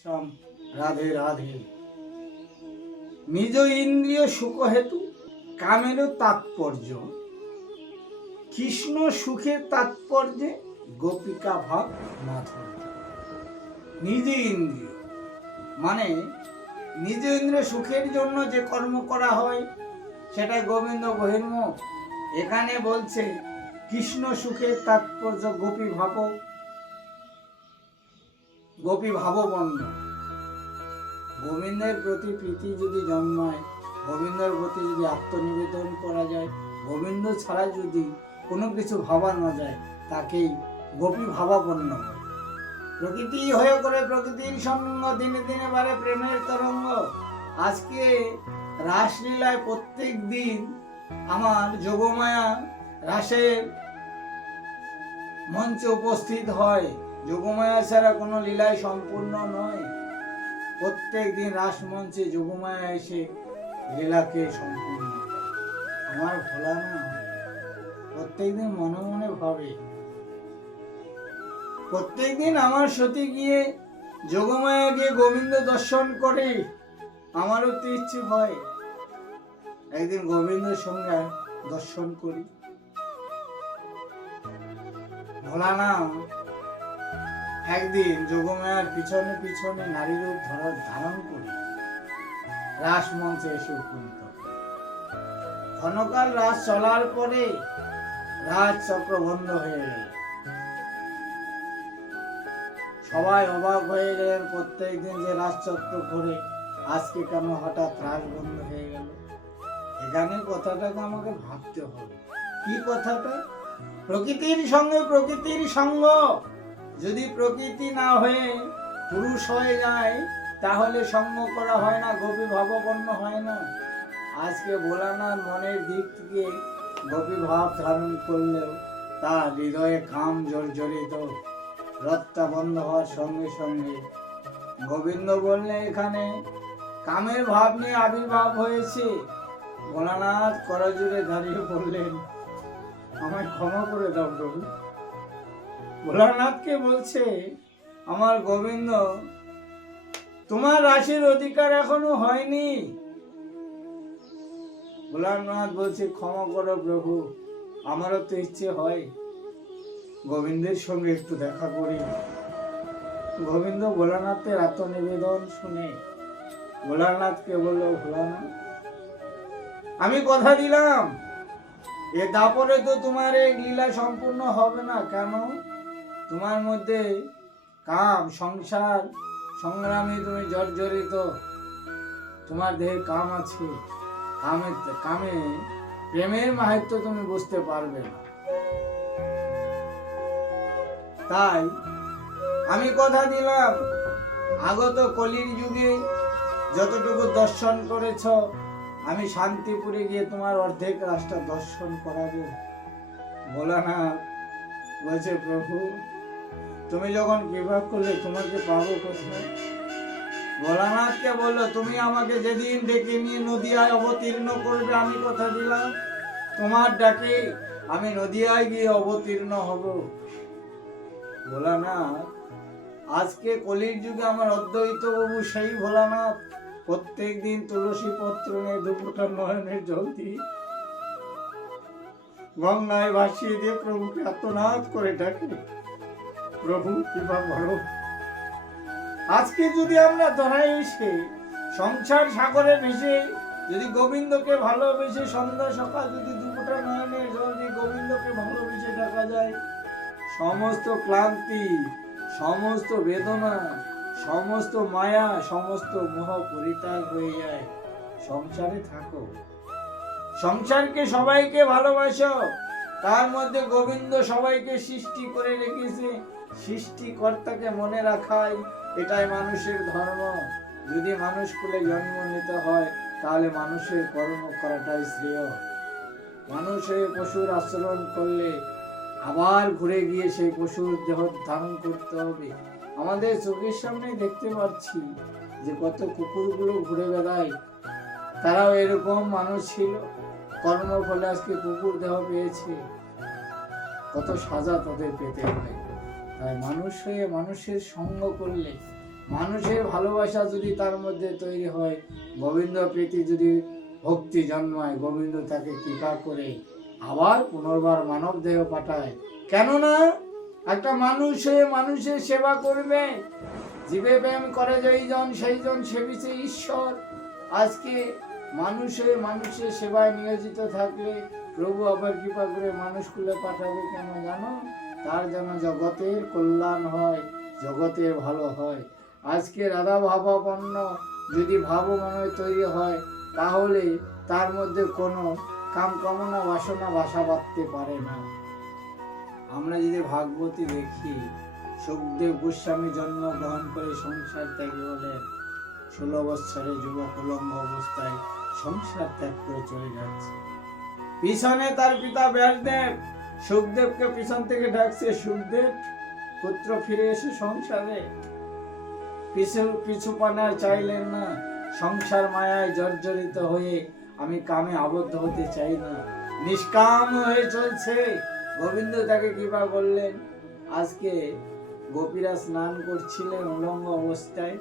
শ্যাম রাধে রাধে। নিজ ইন্দ্রিয় সুখ হেতু কামেরও তাৎপর্য, কৃষ্ণ সুখের তাৎপর্যে গোপিকা ভাব মাধুর্য। নিজ ইন্দ্রিয় মানে নিজ ইন্দ্রিয় সুখের জন্য যে কর্ম করা হয় সেটা গোবিন্দ বহির্মুখ। এখানে বলছে কৃষ্ণ সুখের তাৎপর্য গোপী ভাববর্ণ। গোবিন্দের প্রতি প্রীতি যদি জন্মায়, গোবিন্দের প্রতি যদি আত্মনিবেদন করা যায়, গোবিন্দ ছাড়া যদি কোনো কিছু ভাবা না যায়, তাকেই গোপী ভাবাপন্ন হয়। প্রকৃতি হয়ে করে প্রকৃতির সঙ্গ দিনে দিনে বাড়ে প্রেমের তরঙ্গ। আজকে রাসলীলায় প্রত্যেক দিন আমার যোগমায়া রাসের মঞ্চে উপস্থিত হয়। যোগমায়া ছাড়া কোনো লীলাই সম্পূর্ণ নয়। প্রত্যেক দিন রাসমঞ্চে যোগমায়া এসে লীলাকে সম্পূর্ণ করে। আমার ভোলা না প্রত্যেক দিন মনে মনে ভাবে, প্রত্যেক দিন আমার সতী গিয়ে যোগমায়া গিয়ে গোবিন্দ দর্শন করে। আমারও তো ইচ্ছে হয় একদিন গোবিন্দের সঙ্গে দর্শন করি। ভোলা না একদিন যোগমায়ার পিছনে পিছনে নারী রূপ ধারণ করে রাসমঞ্চে এসে উপনীত। ক্ষণকাল রাস চলার পরে রাজ চক্র বন্ধ হয়ে গেল। সবাই অবাক হয়ে গেলেন, প্রত্যেক দিন যে রাজচক্র ঘুরে আজকে কেন হঠাৎ রাজ বন্ধ হয়ে গেল। এখানে কথাটাকে আমাকে ভাবতে হবে। কি কথাটা? প্রকৃতির সঙ্গে প্রকৃতির সঙ্গ। যদি প্রকৃতি না হয়ে পুরুষ হয়ে যায় তাহলে সঙ্গ করা হয় না, গোপী ভাবাপন্ন হয় না। আজকে ভোলানাথ মনের দিক থেকে গোপী ভাব ধারণ করলেও তার হৃদয়ে কাম জর্জরিত। রথটা বন্ধ হওয়ার সঙ্গে সঙ্গে গোবিন্দ বললে এখানে কামের ভাব নিয়ে আবির্ভাব হয়েছে। ভোলানাথ করজোড়ে দাঁড়িয়ে বললেন, আমায় ক্ষমা করে দাও প্রভু। ভোলানাথকে বলছে, আমার গোবিন্দ তোমার রাশির অধিকার এখনো হয়নি। ভোলানাথ বলছে, ক্ষমা করো প্রভু, আমারও তো ইচ্ছে হয় গোবিন্দের সঙ্গে একটু দেখা করি। গোবিন্দ ভোলানাথের আত্মনিবেদন শুনে ভোলানাথকে বলল, ভোলানাথ আমি কথা দিলাম এ দাপরে তো তোমার এই লীলা সম্পূর্ণ হবে না। কেন? তোমার মধ্যে কাম সংসার সংগ্রামে তুমি জর্জরিত, তোমার দেহে কাম আছে। কামে প্রেমের মাহাত্ম্য তুমি বুঝতে পারবে না। তাই আমি কথা দিলাম, আগত কলির যুগে যতটুকু দর্শন করেছ আমি শান্তিপুরে গিয়ে তোমার অর্ধেক রাস্তা দর্শন করাবো। ভোলানাথ বলছে, প্রভু তুমি যখন বিবাহ করলে তোমাকে পাবো কোথায়? ভোলানাথকে বললো, তুমি আমাকে যেদিন ডেকে নিয়ে নদিয়ায় অবতীর্ণ করবে আমি কথা দিলাম তোমার ডাকে আমি নদিয়ায় গিয়ে অবতীর্ণ হব। ভোলানাথ আজকে কলির যুগে আমার অদ্বৈত বাবু সেই ভোলানাথ প্রত্যেক দিন তুলসী পত্র নিয়ে দুপুরটা নয়নের জল দিয়ে গঙ্গায় ভাসিয়ে দিয়ে প্রভুকে আত্মনাদ করে ডাকে, প্রভু কৃপা করো। আজকে যদি আমরা ধরাই এসে সংসার সাগরে ভেসে যদি গোবিন্দকে ভালোবেসে সন্ধ্যা সকাল যদি দুপুরটা নয়নের জল দিয়ে গোবিন্দকে ভালোবেসে ডাকা যায়, সমস্ত ক্লান্তি, সমস্ত বেদনা, সমস্ত মায়া, সমস্ত মোহ পরিত্যাগ হয়ে যায়। সংসারে থাকো, সংসারকে সবাইকে ভালোবাসো। তার মধ্যে গোবিন্দ সবাইকে সৃষ্টি করে রেখেছে। সৃষ্টিকর্তাকে মনে রাখাই এটাই মানুষের ধর্ম। যদি মানুষ কুলে জন্ম নিতে হয় তাহলে মানুষের কর্ম করাটাই শ্রেয়। মানুষ হয়ে পশুর আচরণ করলে আবার ঘুরে গিয়ে সেই পশুর দেহ ধারণ করতে হবে। আমাদের চোখের সামনে দেখতে পাচ্ছি যে কত কুকুরগুলো ঘুরে বেড়ায়, তারাও এরকম মানুষ ছিল, কর্ম ফলে আজকে কুকুর দেহ পেয়েছে। কত সাজা তাদের পেতে হয়। তাই মানুষ হয়ে মানুষের সঙ্গ করলে মানুষের ভালোবাসা যদি তার মধ্যে তৈরি হয়, গোবিন্দ প্রীতি যদি ভক্তি জন্মায়, গোবিন্দ তাকে কৃপা করে আবার পুনর্বার মানব দেহ পাঠায়। কেননা একটা মানুষের সেবা করবে, জীবে প্রেম করে যেইজন সেইজন সেবিছে ঈশ্বর। আজকে মানুষের সেবায় নিয়োজিত থাকলে প্রভু আবার কৃপা করে মানুষগুলো পাঠাবে কেন জানো? তার যেন জগতের কল্যাণ হয়, জগতের ভালো হয়। আজকে রাধা ভাবাপন্ন যদি ভাবময় তৈরি হয়, তাহলে তার মধ্যে কোনো কামকামনা বাসনা বাসা বাঁধতে পারে না। আমরা যদি ভাগবতী দেখি, সুখদেব গোস্বামী জন্মগ্রহণ করে সংসার ত্যাগে বলেন 16 বৎসরে যুবক উলঙ্গ অবস্থায় সংসার ত্যাগ করে চলে যাচ্ছে। পিছনে তার পিতা ব্যাসদেব সুখদেবকে পিছন থেকে ডাকছে, সুখদেব পুত্র ফিরে এসে সংসারে। পিছু পানা চাইলেন না, সংসার মায়ায় জর্জরিত হয়ে আমি কামে আবদ্ধ হতে চাই না, নিষ্কাম হয়ে চলছে। গোবিন্দ তাকে কৃপা করলেন। আজকে গোপীরা স্নান করছিলেন উলঙ্গ অবস্থায়,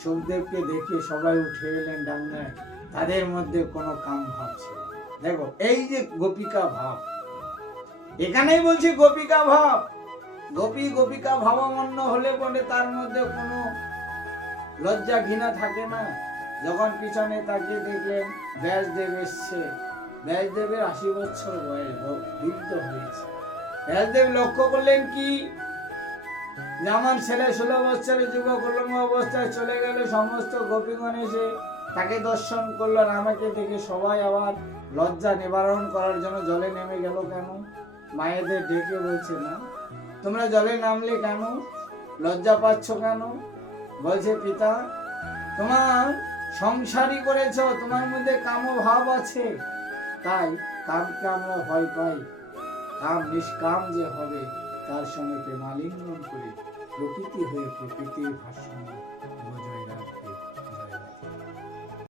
সুখদেবকে দেখে সবাই উঠে এলেন ডাঙ্গায়, তাদের মধ্যে কোনো কাম ভাব ছিল। দেখো এই যে গোপিকা ভাব, এখানেই বলছি গোপিকা ভাব। গোপিকা ভাবামন্ন হলে বলে তার মধ্যে কোনো লজ্জা ঘৃণা থাকে না। যখন পিছনে তাকিয়ে দেখলেন ব্যাসদেব এসছে, ব্যাসদেবের 80 বছর বয়স, বৃদ্ধ হয়েছে। ব্যাসদেব লক্ষ্য করলেন কি, যে আমার ছেলে 16 বছরের যুবক উলঙ্গ অবস্থায় চলে গেল, সমস্ত গোপীগণ এসে তাকে দর্শন করলো, আমাকে দেখে সবাই আবার লজ্জা নিবারণ করার জন্য জলে নেমে গেল কেন? মায়েদের ডেকে বলছে, না তোমরা জলে নামলে কেন, লজ্জা পাচ্ছ কেন? বলছে, পিতা তোমার সংসারী করেছ, তোমার মধ্যে কাম ভাব আছে, তাই কামকে আমরা ভয় পাই। কাম নিষ্কাম যে হবে, তার সঙ্গে প্রেমালিঙ্গন করে প্রকৃতি হয়ে প্রকৃতির ভারসাম্য